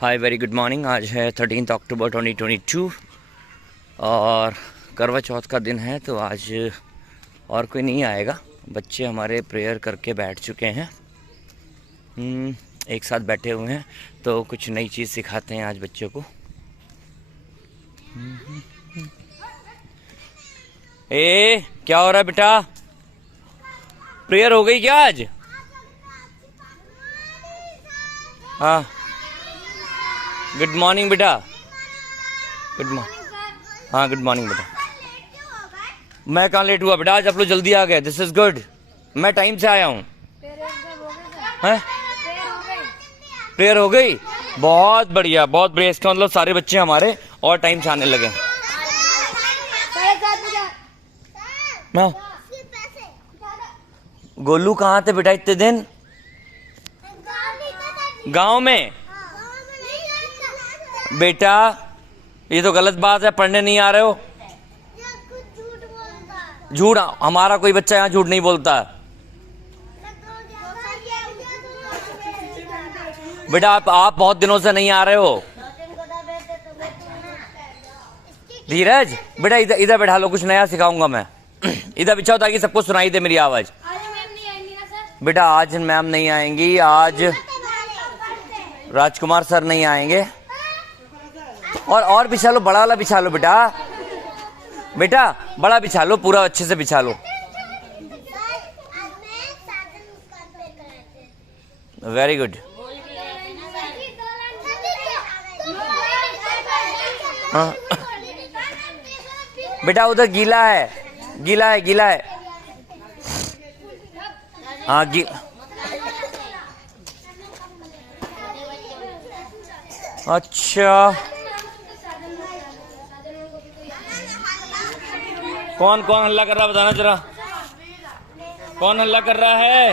Hi very good morning. आज है 13 अक्टूबर 2022 और करवा चौथ का दिन है। तो आज और कोई नहीं आएगा, बच्चे हमारे प्रेयर करके बैठ चुके हैं। एक साथ बैठे हुए हैं तो कुछ नई चीज़ सिखाते हैं आज बच्चों को। ए क्या हो रहा है बेटा? प्रेयर हो गई क्या आज? हाँ, गुड मॉर्निंग बेटा। Good morning. हाँ गुड मॉर्निंग बेटा। मैं कहाँ लेट हुआ बेटा, आज आप लोग जल्दी आ गए। दिस इज गुड, मैं टाइम से आया हूँ। प्रेयर हो गई, बहुत बढ़िया बहुत बढ़िया। इसका मतलब सारे बच्चे हमारे और टाइम से आने लगे। मैं गोलू कहाँ थे बेटा इतने दिन? गांव में। बेटा ये तो गलत बात है, पढ़ने नहीं आ रहे हो। झूठ? हमारा कोई बच्चा यहाँ झूठ नहीं बोलता। बेटा आप बहुत दिनों से नहीं आ रहे हो। धीरज बेटा इधर इधर बैठा लो, कुछ नया सिखाऊंगा मैं। इधर बिछाओ ताकि सबको सुनाई दे मेरी आवाज। बेटा आज मैम नहीं आएंगी, आज राजकुमार सर नहीं आएंगे। और बिछा लो, बड़ा वाला बिछा लो बेटा। बेटा बड़ा बिछा लो, पूरा अच्छे से बिछा लो। Very good. हाँ बेटा उधर गीला है, गीला है, गीला है। हाँ अच्छा कौन कौन हल्ला कर रहा है बताना जरा, कौन हल्ला कर रहा है?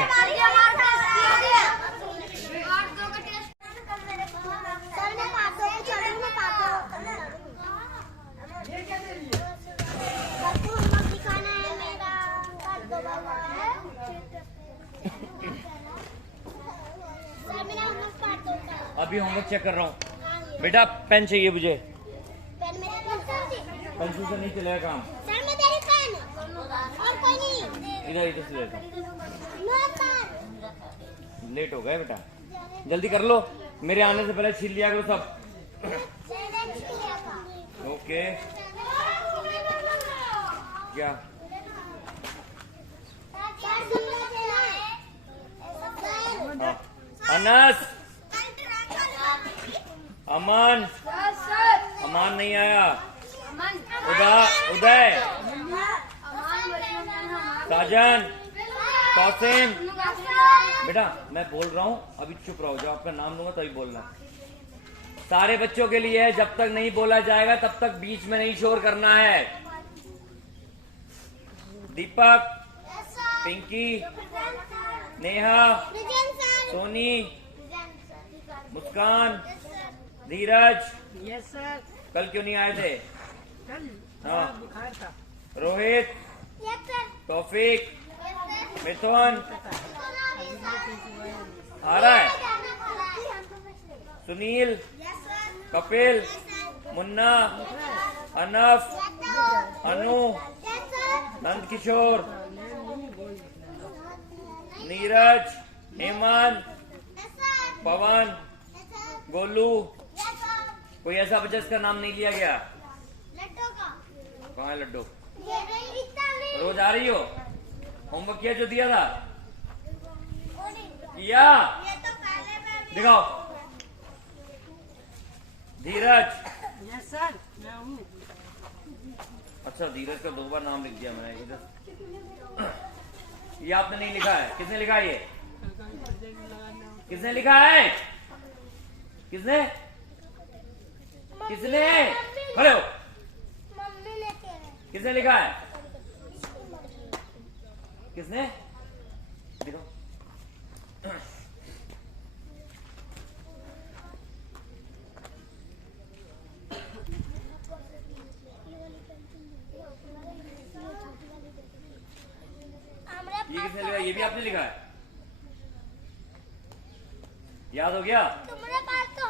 अभी होमवर्क चेक कर रहा हूँ बेटा। पेन चाहिए मुझे। पेंसिल से नहीं चलेगा काम। और कोई नहीं। इधर इधर से लेता। लेट हो गए बेटा, जल्दी कर लो, मेरे आने से पहले छीन लिया करो सब। ओके क्या? अनस, अमन, अमान नहीं आया। उदय, साजन, कौसिम। बेटा मैं बोल रहा हूँ अभी चुप रहो, जब आपका नाम लूंगा तभी बोलना। सारे बच्चों के लिए है, जब तक नहीं बोला जाएगा तब तक बीच में नहीं शोर करना है। दीपक, पिंकी, नेहा, सोनी, मुस्कान, धीरज। Yes sir. कल क्यों नहीं आए थे? हाँ रोहित, तौफीक, मिथुन आ रहा है, सुनील, कपिल, मुन्ना, अनफ, अनु, नंद किशोर, नीरज, हेमंत, पवन, गोलू। कोई ऐसा बच्चा जिसका नाम नहीं लिया गया? लड्डू का। कहाँ है लड्डू? रोज आ रही हो? होमवर्क किया जो दिया था? किया? दिखाओ। धीरज। यस सर मैं हूँ। अच्छा धीरज का 2 बार नाम लिख दिया मैंने इधर। ये आपने नहीं लिखा है, किसने लिखा है? ये किसने लिखा है? किसने किसने? खड़े हो। किसने लिखा है? किसने? देखो ये किसने लिखा? ये भी आपने लिखा है? याद हो गया?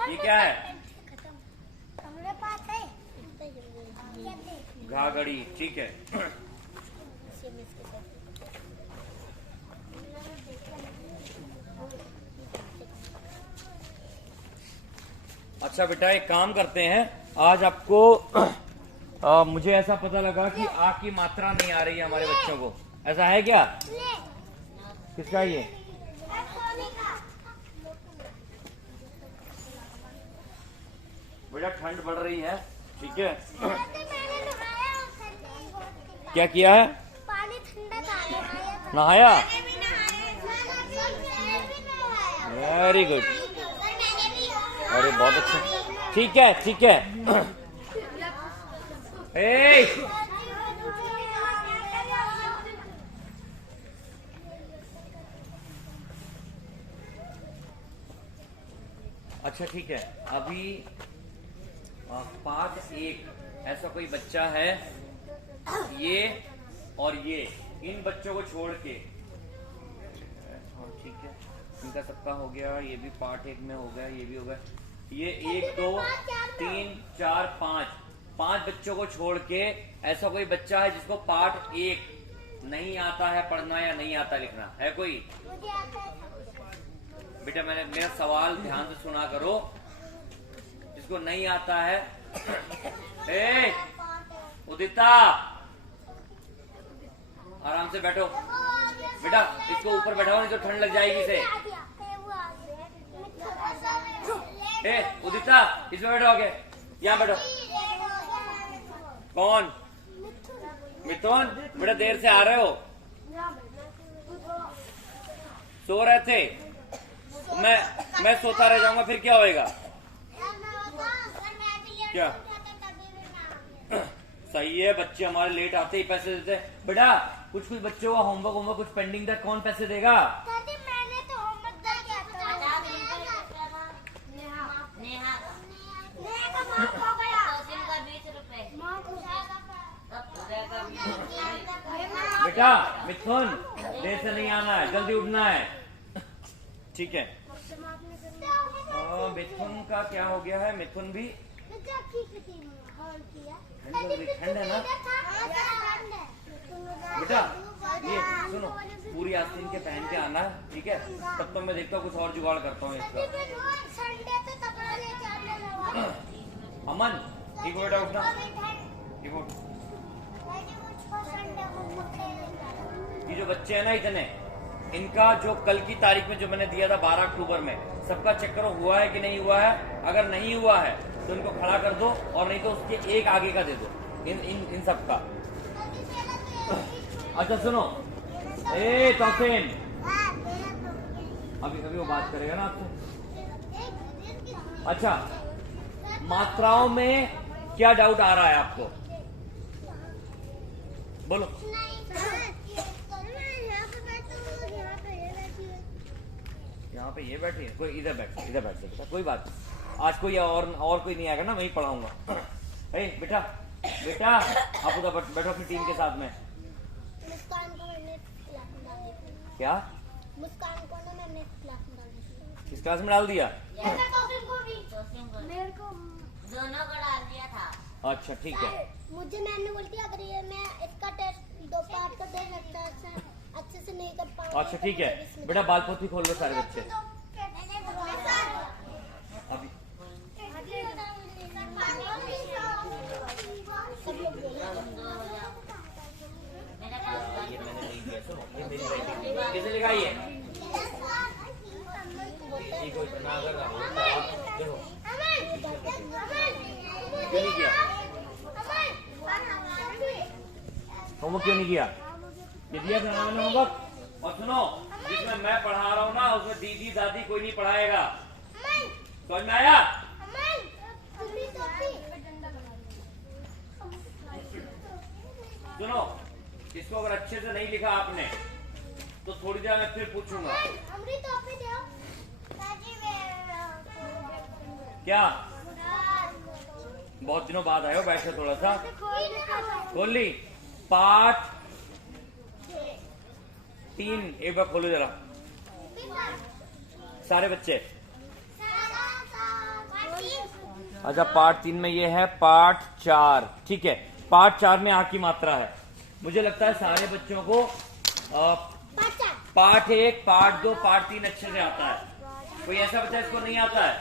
ये क्या है? घाघड़ी, ठीक है। अच्छा बेटा, एक काम करते हैं, आज आपको मुझे ऐसा पता लगा कि आ की मात्रा नहीं आ रही है हमारे बच्चों को, ऐसा है क्या? किसका ये? बेटा ठंड बढ़ रही है, ठीक है। क्या किया है? पानी ठंडा था, नहाया? वेरी गुड, अरे बहुत अच्छा, ठीक है ठीक है। ए! अच्छा ठीक है, अभी पार्ट 1 ऐसा कोई बच्चा है, ये और ये, इन बच्चों को छोड़ के, ठीक है, इनका सबका हो गया, ये भी पार्ट 1 में हो गया, ये भी हो गया, ये 1 2 3 4 5 बच्चों को छोड़ के ऐसा कोई बच्चा है जिसको पार्ट 1 नहीं आता है पढ़ना या नहीं आता लिखना, है कोई? बेटा मैंने मेरा सवाल ध्यान से सुना करो, जिसको नहीं आता है। ए उदिता, आराम से बैठो बेटा, इसको ऊपर बैठाओ नहीं तो ठंड लग जाएगी इसे। ए उदिता, इसमें बैठो, आगे यहाँ बैठो। कौन? मिथुन, बेटा देर से आ रहे हो, सो रहे थे, मैं सोता रह जाऊंगा, फिर क्या होएगा? क्या सही है, बच्चे हमारे लेट आते ही पैसे देते हैं। बेटा कुछ बच्चों का होमवर्क कुछ पेंडिंग था, कौन पैसे देगा? मैंने तो होमवर्क किया था। नेहा का माफ हो गया, 20 रुपए। बेटा मिथुन, देर से नहीं आना है, जल्दी उठना है, ठीक है। मिथुन का क्या हो गया है? मिथुन भी ठंड है ना बेटा, ये सुनो, पूरी आस्तीन के पहन के आना, ठीक है, तब तो मैं देखता हूँ कुछ और जुगाड़ करता हूँ इसका। अमन ठीक हो बेटा, उठना, ठीक हो। ये जो बच्चे हैं ना इतने, इनका जो कल की तारीख में जो मैंने दिया था 12 अक्टूबर में, सबका चेक करो हुआ है कि नहीं हुआ है। अगर नहीं हुआ है तो इनको खड़ा कर दो, और नहीं तो उसके एक आगे का दे दो, इन सबका। अच्छा सुनो, ए तौसीन, अभी वो बात करेगा ना आपसे। अच्छा, मात्राओं में क्या डाउट आ रहा है आपको, बोलो। यहाँ पे ये बैठी है, कोई इधर बैठ सकता, कोई बात नहीं, आज कोई और कोई नहीं आएगा ना, मैं ही पढ़ाऊंगा। बेटा बेटा आप उधर बैठो अपनी टीम के साथ में। मुस्कान को मैंने क्लास में डाल दिया। क्या? मुस्कान को ना मैंने क्लास में डाल दिया। किस क्लास में डाल दिया? मेरे को दोनों को डाल दिया था। अच्छा ठीक है, मुझे मैंने बोलती अगर ये मैं इसका टेस्ट 2 पार्ट का दे सकता है, अच्छे से नहीं कर पाऊंगा। अच्छा ठीक है बेटा, बाल पोथी खोल लो सारे बच्चे अभी। ये मैंने नहीं दिया, सुनो, ये मेरी राइटिंग है, किसने लिखा ये? कोई इतना अगर देखो क्यों नहीं किया होमवर्क, क्यों नहीं किया? ये दिया था मैंने होमवर्क। और सुनो, जिसमें मैं पढ़ा रहा हूँ ना, उसमें दीदी दादी कोई नहीं पढ़ाएगा, समझ में आया? सुनो, इसको अगर अच्छे से नहीं लिखा आपने तो थोड़ी देर में फिर पूछूंगा। क्या? बहुत दिनों बाद आए हो, बैठे थोड़ा सा, खोल ली। पार्ट 3 एक बार खोलो जरा सारे बच्चे। अच्छा पार्ट 3 में ये है पार्ट 4, ठीक है। पार्ट 4 में आ की मात्रा है। मुझे लगता है सारे बच्चों को पार्ट 1, पार्ट 2, पार्ट 3 अच्छे से आता है। कोई ऐसा बच्चा इसको नहीं आता है?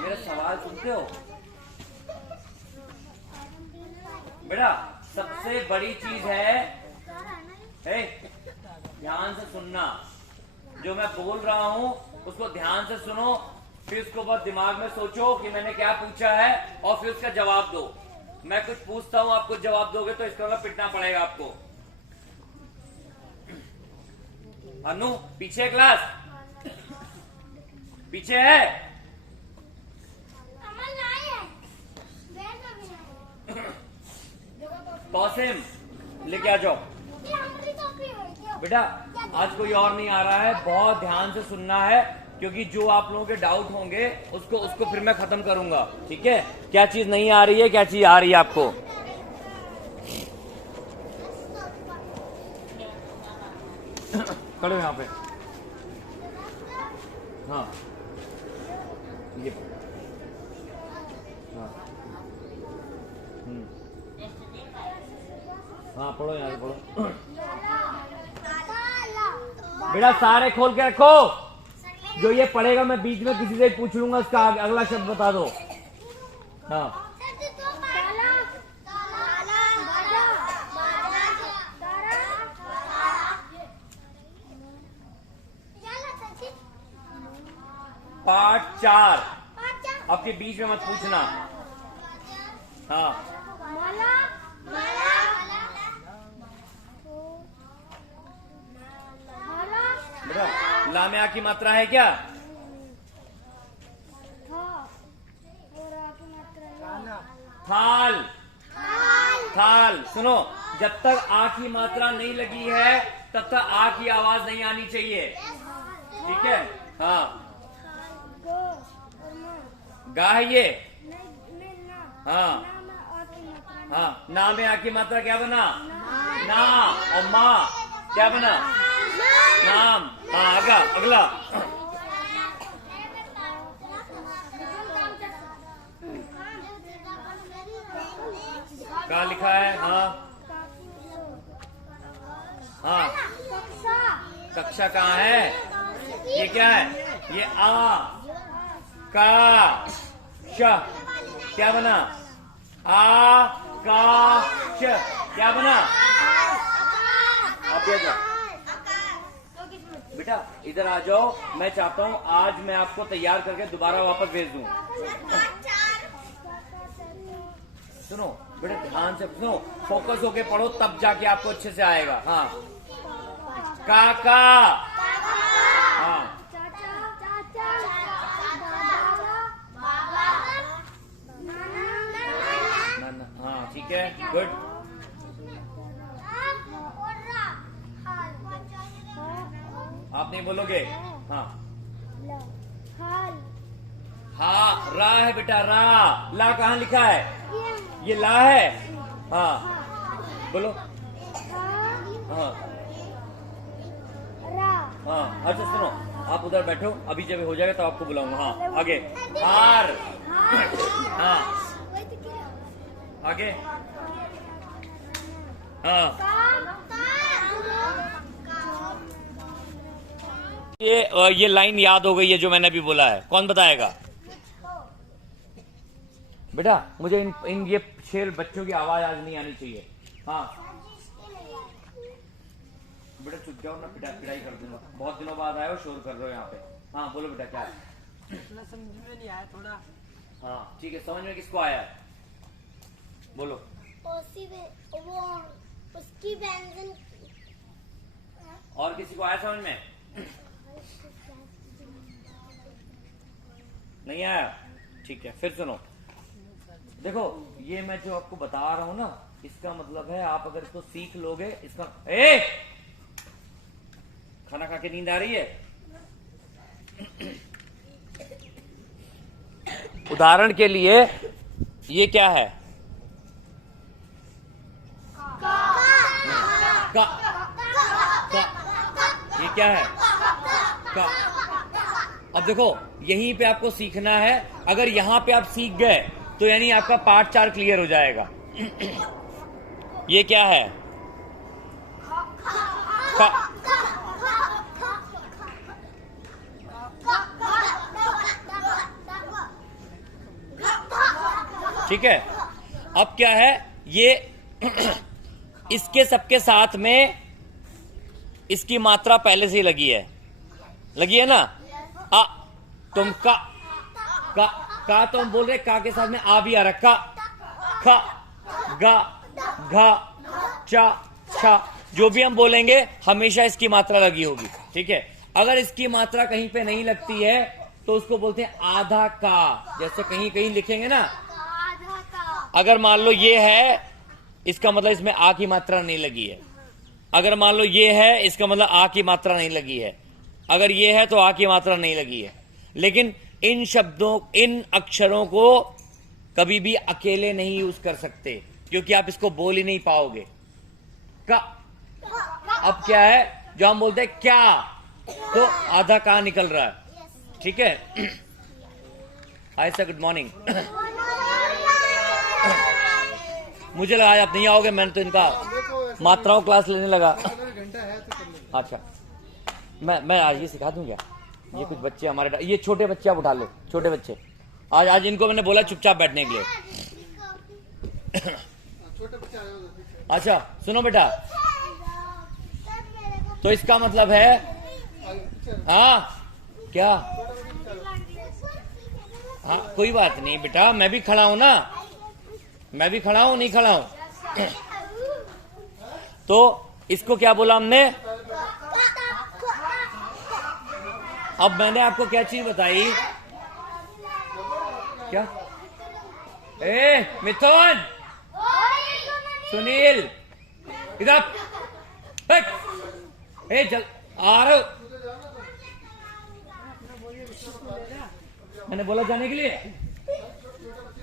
मेरा सवाल सुनते हो बेटा? सबसे बड़ी चीज है ध्यान से सुनना। जो मैं बोल रहा हूं उसको ध्यान से सुनो, फिर उसको बहुत दिमाग में सोचो कि मैंने क्या पूछा है और फिर उसका जवाब दो। मैं कुछ पूछता हूं, आप कुछ जवाब दोगे तो इसका पिटना पड़ेगा आपको। अनु पीछे क्लास पीछे है। कौसिम लेके आ जाओ बेटा। आज कोई और नहीं आ रहा है, बहुत ध्यान से सुनना है, क्योंकि जो आप लोगों के डाउट होंगे उसको फिर मैं खत्म करूंगा। ठीक है? क्या चीज नहीं आ रही है, क्या चीज आ रही है आपको? खड़े यहाँ पे। हाँ ये हाँ पढ़ो यहाँ पे पढ़ो बेटा। सारे खोल के रखो। जो ये पढ़ेगा मैं बीच में किसी से पूछ लूंगा, उसका अगला शब्द बता दो। हाँ पार्ट 4 आपके बीच में मत पूछना। हाँ बेटा ला में आ की मात्रा है क्या? थाल। थाल सुनो, जब तक आ की मात्रा नहीं लगी है तब तक आ की आवाज नहीं आनी चाहिए। ठीक है? हाँ गा है ये। हाँ हाँ ना में आ की मात्रा क्या बना? ना। और माँ क्या बना? नाम। हाँ अगला कहाँ लिखा है? हाँ हाँ कक्षा कहाँ है? ये क्या है? ये आ का श क्या बना? आ का श क्या बना? आप बेटा इधर आ जाओ। मैं चाहता हूँ आज मैं आपको तैयार करके दोबारा वापस भेज दूं। सुनो बेटा ध्यान से सुनो, फोकस होके पढ़ो, तब जाके आपको अच्छे से आएगा। हाँ काका। हाँ हाँ ठीक है गुड। आप नहीं बोलोगे? हाँ हाँ रा है बेटा, रा। ला कहाँ लिखा है? ये ला है। हाँ बोलो। हाँ हाँ अच्छा सुनो, आप उधर बैठो, अभी जब हो जाएगा तो आपको बुलाऊंगा। हाँ आगे। हार। हाँ आगे। हाँ ये लाइन याद हो गई है जो मैंने अभी बोला है? कौन बताएगा बेटा? मुझे इन ये शेर बच्चों की आवाज आज नहीं आनी चाहिए। हाँ बेटा चुप जाओ ना, पिटाई कर दूंगा। बहुत दिनों बाद आए हो, शोर कर रहे हो यहाँ पे। हाँ बोलो बेटा क्या है? समझ में नहीं आया थोड़ा। हाँ ठीक है, समझ में किसको आया है? बोलो। वो उसकी व्यंजन। और किसी को आया समझ में? नहीं आया? ठीक है फिर सुनो। देखो ये मैं जो आपको बता रहा हूं ना, इसका मतलब है आप अगर इसको सीख लोगे, इसका खाना खा के नींद आ रही है? उदाहरण के लिए ये क्या है? का। ये क्या है? का। अब देखो यहीं पे आपको सीखना है। अगर यहां पे आप सीख गए तो यानी आपका पार्ट 4 क्लियर हो जाएगा। ये क्या है? ख। ठीक है, अब क्या है ये इसके सबके साथ में इसकी मात्रा पहले से ही लगी है ना। आ तुम का तो हम बोल रहे का के साथ में आ भी आ रहा, का ख गा घा चा छा, जो भी हम बोलेंगे हमेशा इसकी मात्रा लगी होगी। ठीक है, अगर इसकी मात्रा कहीं पे नहीं लगती है तो उसको बोलते हैं आधा का। जैसे कहीं कहीं लिखेंगे ना, अगर मान लो ये है इसका मतलब इसमें आ की मात्रा नहीं लगी है। अगर मान लो ये है इसका मतलब आ की मात्रा नहीं लगी है। अगर ये है तो आ की मात्रा नहीं लगी है। लेकिन इन शब्दों, इन अक्षरों को कभी भी अकेले नहीं यूज कर सकते, क्योंकि आप इसको बोल ही नहीं पाओगे। का अब क्या है जो हम बोलते हैं क्या, तो आधा का निकल रहा है। ठीक है, हाय सर, गुड मॉर्निंग। मुझे लगा आप नहीं आओगे, मैंने तो इनका मात्राओं क्लास लेने लगा। अच्छा, मैं आज ये सिखा दूं क्या? ये कुछ बच्चे हमारे, ये छोटे बच्चे आप उठा लो, छोटे बच्चे। आज इनको मैंने बोला चुपचाप बैठने के लिए। अच्छा सुनो बेटा, तो इसका मतलब है, हाँ क्या, हाँ कोई बात नहीं बेटा, मैं भी खड़ा हूं ना, मैं भी खड़ा हूं, नहीं खड़ा हूं। तो इसको क्या बोला हमने? अब मैंने आपको क्या चीज बताई? क्या? ए मिथुन, सुनील, इधर ए जल आ रहे हो। मैंने बोला जाने के लिए,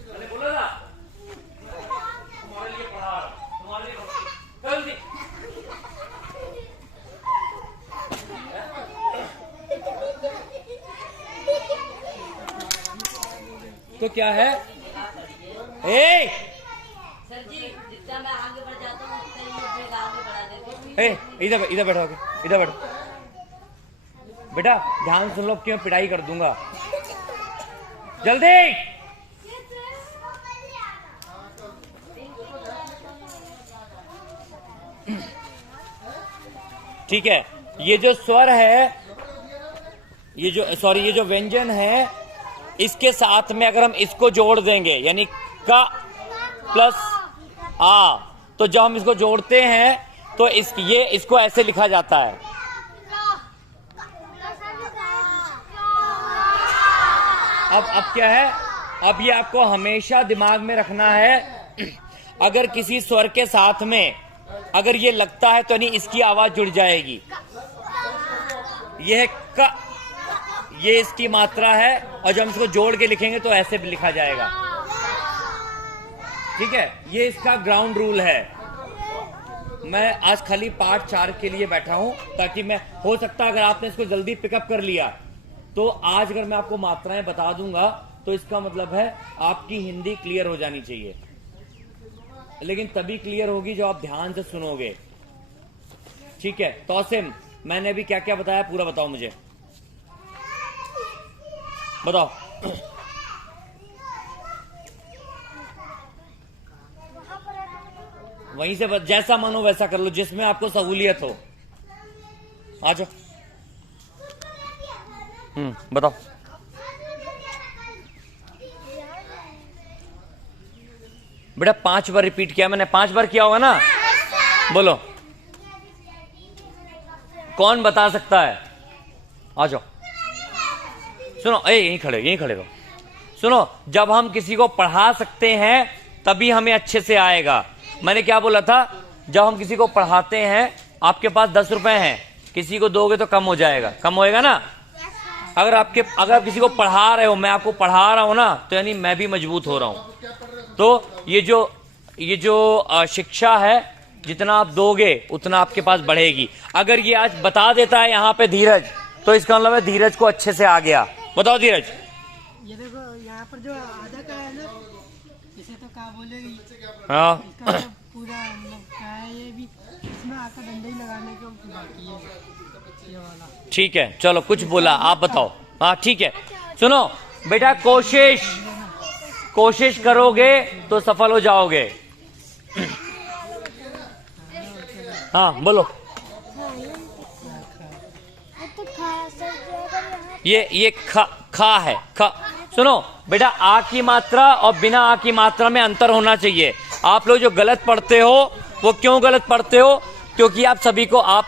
मैंने बोला था तुम्हारे लिए पढ़ा रहा, तुम्हारे लिए पढ़ा। जल्दी तो क्या है? ए सर जी, जितना मैं आगे बढ़ जाता हूँ उतना ही मुझे आगे बढ़ा देते हैं। इधर बैठो, इधर बैठो बेटा, ध्यान सुन लो, क्यों पिटाई कर दूंगा। जल्दी ठीक है, ये जो स्वर है, ये जो व्यंजन है, इसके साथ में अगर हम इसको जोड़ देंगे, यानी का प्लस आ, तो जब हम इसको जोड़ते हैं तो इसको ऐसे लिखा जाता है। अब क्या है? अब ये आपको हमेशा दिमाग में रखना है, अगर किसी स्वर के साथ में अगर ये लगता है तो नहीं इसकी आवाज जुड़ जाएगी। ये है का, ये इसकी मात्रा है, और जब हम इसको जोड़ के लिखेंगे तो ऐसे भी लिखा जाएगा। ठीक है, ये इसका ग्राउंड रूल है। मैं आज खाली पार्ट 4 के लिए बैठा हूं, ताकि मैं, हो सकता है अगर आपने इसको जल्दी पिकअप कर लिया तो आज अगर मैं आपको मात्राएं बता दूंगा तो इसका मतलब है आपकी हिंदी क्लियर हो जानी चाहिए। लेकिन तभी क्लियर होगी जब आप ध्यान से सुनोगे। ठीक है, तौसिम, मैंने अभी क्या क्या बताया पूरा बताओ मुझे, बताओ। वहीं से जैसा मन हो वैसा कर लो, जिसमें आपको सहूलियत हो। आ जाओ, बताओ। बेटा 5 बार रिपीट किया मैंने, 5 बार किया होगा ना? बोलो कौन बता सकता है? आ जाओ, सुनो, यहीं खड़े रहो। सुनो, जब हम किसी को पढ़ा सकते हैं तभी हमें अच्छे से आएगा। मैंने क्या बोला था? जब हम किसी को पढ़ाते हैं, आपके पास 10 रुपए हैं, किसी को दोगे तो कम हो जाएगा, कम होएगा ना? अगर आप किसी को पढ़ा रहे हो, मैं आपको पढ़ा रहा हूं ना, तो यानी मैं भी मजबूत हो रहा हूं। तो ये जो शिक्षा है, जितना आप दोगे उतना आपके पास बढ़ेगी। अगर ये आज बता देता है यहाँ पे धीरज, तो इसका मतलब है धीरज को अच्छे से आ गया। बताओ धीरज। ये देखो यहाँ पर जो आधा का है ना, बोलेगी हाँ इसका तो पूरा मतलब क्या है ये भी इसमें आकर डंडे ही लगाने का बाकी है ये वाला। ठीक है, चलो कुछ बोला, आप बताओ। हाँ ठीक है, सुनो बेटा, कोशिश करोगे तो सफल हो जाओगे। हाँ बोलो। तो खा सर ये खा है, खा। सुनो बेटा, आ की मात्रा और बिना आ की मात्रा में अंतर होना चाहिए। आप लोग जो गलत पढ़ते हो वो क्यों गलत पढ़ते हो? क्योंकि आप सभी को आप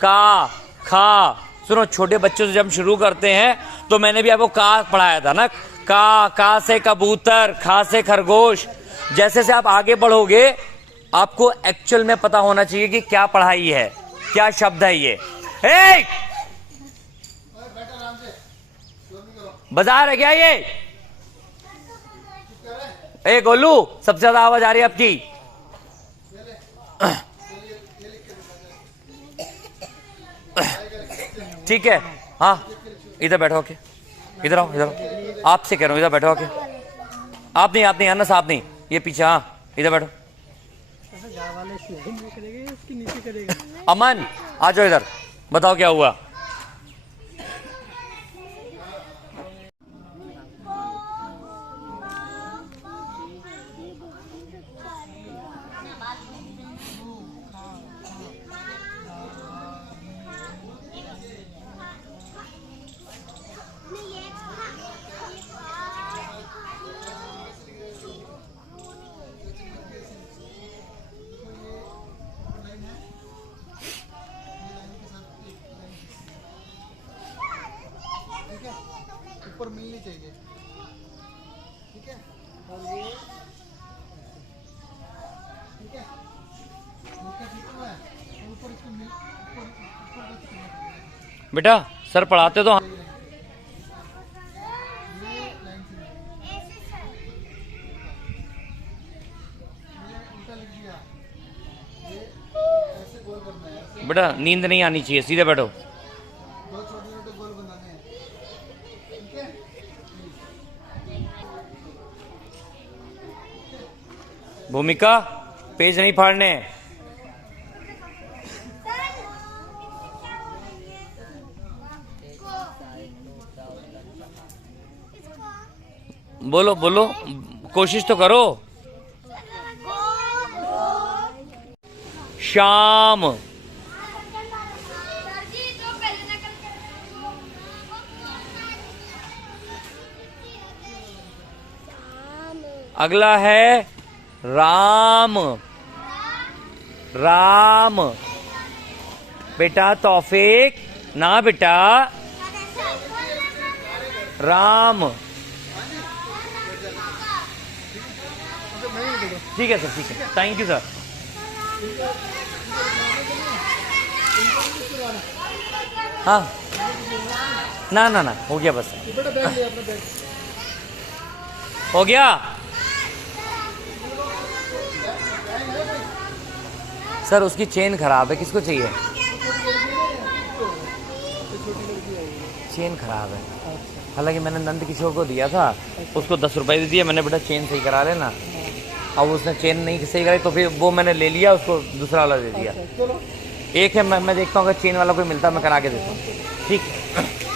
का खा, सुनो छोटे बच्चों से जब शुरू करते हैं तो मैंने भी आपको का पढ़ाया था ना, का से कबूतर, खा से खरगोश। जैसे जैसे आप आगे बढ़ोगे आपको एक्चुअल में पता होना चाहिए कि क्या पढ़ाई है, क्या शब्द है ये। बाजार है क्या ये? गोलू, सबसे ज्यादा आवाज आ रही है आपकी। ठीक है, हाँ इधर बैठो के, इधर आओ, इधर आओ। आपसे कह रहा हूँ, इधर बैठो के। आप नहीं अनस, आप नहीं, ये पीछे। हाँ इधर बैठो। अमन आ जाओ इधर, बताओ क्या हुआ। ऊपर मिलनी चाहिए, ठीक है? और ये ठीक है, नीचे ठीक हुआ है, और ऊपर इसको मिल ऊपर बेटा सर पढ़ाते तो ये लाइन से ये उल्टा लिख दिया, ये ऐसे गोल करना है, ऐसे बेटा नींद नहीं आनी चाहिए, सीधे बैठो। दो छोटे छोटे गोल बनाने हैं, ठीक है? भूमिका पेज नहीं फाड़ने। बोलो बोलो, कोशिश तो करो। शाम, अगला है राम। राम बेटा, तौफीक ना बेटा, राम। ठीक है सर, ठीक है, थैंक यू सर। हाँ ना ना ना, हो गया बस, बेटा बैग ले अपना बैग। हो गया सर। उसकी चेन खराब है, किसको चाहिए? चेन खराब है, हालांकि मैंने नंद किशोर को दिया था, उसको 10 रुपए दे दिए मैंने, बेटा चेन सही करा लेना। अब उसने चेन नहीं सही कराई तो फिर वो मैंने ले लिया, उसको दूसरा वाला दे दिया। एक है, मैं देखता हूँ अगर चेन वाला कोई मिलता है मैं करा के देता हूँ, ठीक है।